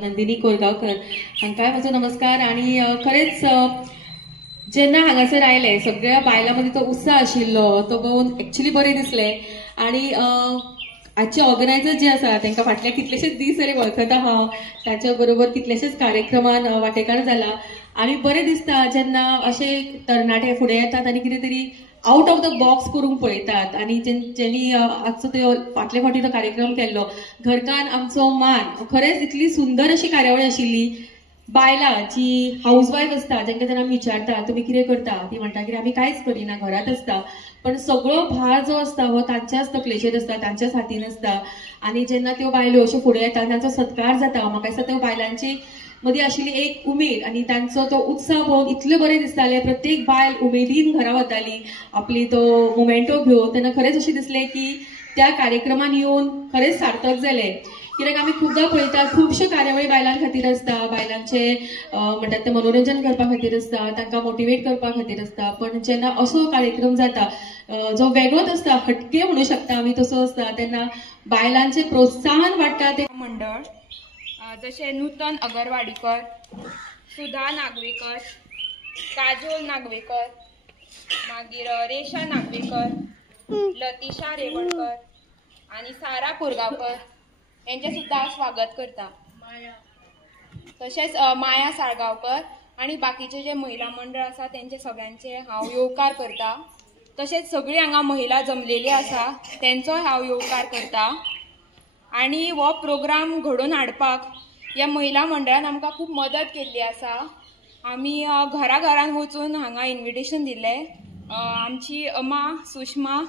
नंदिनी कोरगांवकर हांकांय म्हजो नमस्कार। आणि खरेंच जेन्ना हांगासर आयले सगळ्या बायलां मदीं तो उत्साह आशिल्लो तो पळोवन एक्चुअली बरें दिसलें। आणि आजचे ऑर्गनायझर जे आसा तांकां फाटल्या कितलेशेच दीस जाले वळखता हांव, ताच्या बरोबर कितलेशेच कार्यक्रमान वांटेकार जाला। आणि बरें दिसता जेन्ना अशे तरणाटे फुडें येतात आनी कितें तरी आउट ऑफ द बॉक्स करूंक पळयतात। आणि जेणी आजचो तो फाटले फावटी तो कार्यक्रम केल्लो घरकान आमचो मान, खरेंच इतली सुंदर अशी कार्यावळ आशिल्ली। बायलां जी हाऊसवायफ असता जेंका जेन्ना आमी विचारता तुमी कितें करता, ती म्हणटा की आमी कांयच करिना, घरात असता। पण सगळो भार जो असता हो तांच्याच तकलेचेर असता, तांच्याच हातीन असता। आणि जेन्ना त्यो बायल्यो अश्यो फुडें येता तांचो सत्कार जाता, म्हाका दिसता त्यो बायलांची मदीं आशिल्ली एक उमेद आणि तांचो तो उत्साह पळोवन इतलें बरें दिसतालें। प्रत्येक बायल उमेदीन घरा वताली आपली तो मोमेंटो घेवन। तेन्ना खरेंच अशें दिसलें की त्या कार्यक्रमान येवन खरेंच सार्थक जालें। कित्याक आमी खूबदां पळयतात खुबश्यो कार्यावळी बायलां खातीर आसता, बायलांचे म्हणटात ते मनोरंजन करपा खातीर आसता, तांकां मोटिवेट करपा खातीर आसता। पण जेन्ना असो कार्यक्रम जाता जो वेगळोच आसता, हटके म्हणू शकता आमी तसो आसता, तेन्ना बायलांचे प्रोत्साहन वाडटा ते मंडळ जशे नूतन अगरवाडीकर, सुधा नागवेकर, काजोल नागवेकर, मागीर रेशा नागवेकर, लतिशा रेवणकर आणि सारा कोरगांवकर यांचे सुद्धा स्वागत करता। तशेंच माया साळगांवकर आणि बाकीचे जे महिला मंडळ आसा त्यांचे सगळ्यांचे हांव येवकार करता। तशेंच सगळी हांगा महिला जमलेली आसा तेंचोय हांव येवकार करता। आणि हो प्रोग्राम घडोवन हाडपाक ह्या महिला मंडळान आमकां खूब मदत केल्ली आसा। आमी घरा घरान वचून हांगा इन्विटेशन दिलें। आमची अमा सुषमा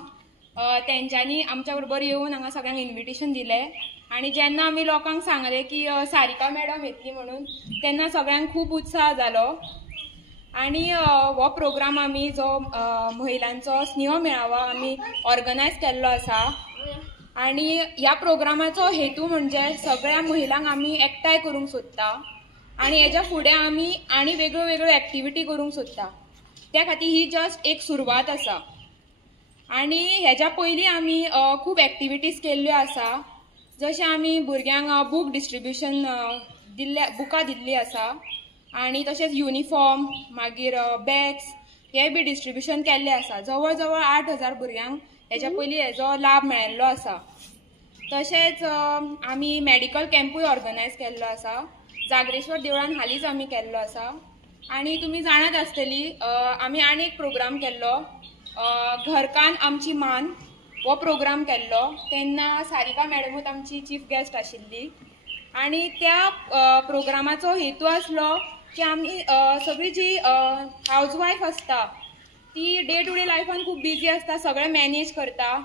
तेंच्यांनी आमच्या बरोबर येवन हांगा सगळ्यांक इन्विटेशन दिलें। आणि जेन्ना आमी लोकांक सांगलें की सारिका मॅडम येतली म्हणून तेन्ना सगळ्यांक खूब उत्साह जालो। आणि हो प्रोग्राम आमी जो महिलांचो स्नेह मेळावा आमी ऑर्गनायज केल्लो आसा। आणि ह्या प्रोग्रामाचो हेतू म्हणजे सगळ्या महिलांक आमी एकठांय करूंक सोदता आणि हेच्या फुडें आमी आनी वेगळ्यो वेगळ्यो एक्टिविटी करूंक सोदता। त्या खातीर ही जस्ट एक सुरवात आसा। आणि हेच्या पयलीं आमी खूब एक्टिविटीज केल्ल्यो आसा। जशें आमी भुरग्यांक बूक डिस्ट्रिब्युशन बुकां दिल्लीं आसा आणि तशेंच युनिफॉर्म मागीर बॅग्स हे बी डिस्ट्रिब्युशन केल्लें आसा। जवळ जवळ 8,000 भुरग्यांक हेच्या पयलीं हेजो लाभ मेळिल्लो आसा। तशेंच आमी मेडिकल कॅम्पूय ऑर्गनायज केल्लो आसा, जागरेश्वर देवळान हालींच आमी केल्लो आसा। आणि तुमी जाणात आसतली आमी आनी एक प्रोग्राम केल्लो घरकान आमची मान हो प्रोग्राम केल्लो, तेन्ना सारिका मॅडमूच आमची चीफ गेस्ट आशिल्ली। आणि त्या प्रोग्रामाचो हेतू आसलो की आमी सगळी जी हाऊसवायफ आसता ती डे टू डे लायफान खूब बिजी आसता, सगळें मॅनेज करता,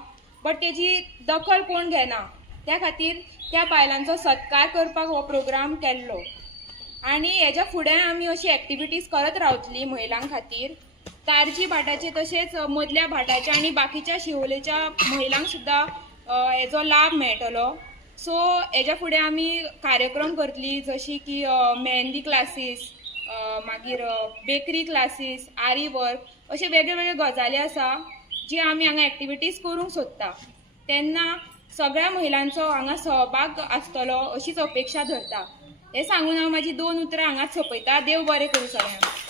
बट तेजी दखल कोण घेना। त्या खातीर त्या बायलांचो सत्कार करपाक हो प्रोग्राम केल्लो। आणि हेच्या फुडें आमी अशी एक्टिविटीज करत रावतली महिलां खातीर। तारजी भाटाचे तशेंच मदल्या भाटाचे आणि बाकीच्या शिवोलेच्या महिलांक सुद्धा हेजो लाभ मेळटलो। सो हेच्या फुडें आमी कार्यक्रम करतली जशी की मेहंदी क्लासीस, मागीर बेकरी क्लासीस, आरी वर्क अशे वेगळे वेगळे गजाली आसा जी आमी हांगा एक्टिविटीज करूंक सोदता। तेन्ना सगळ्या महिलांचो हांगा सहभाग आसतलो अशीच अपेक्षा धरता। हे सांगून हांव म्हाजी 2 उतरां हांगाच सोंपयता। देव बरें करूं सगळ्यांक।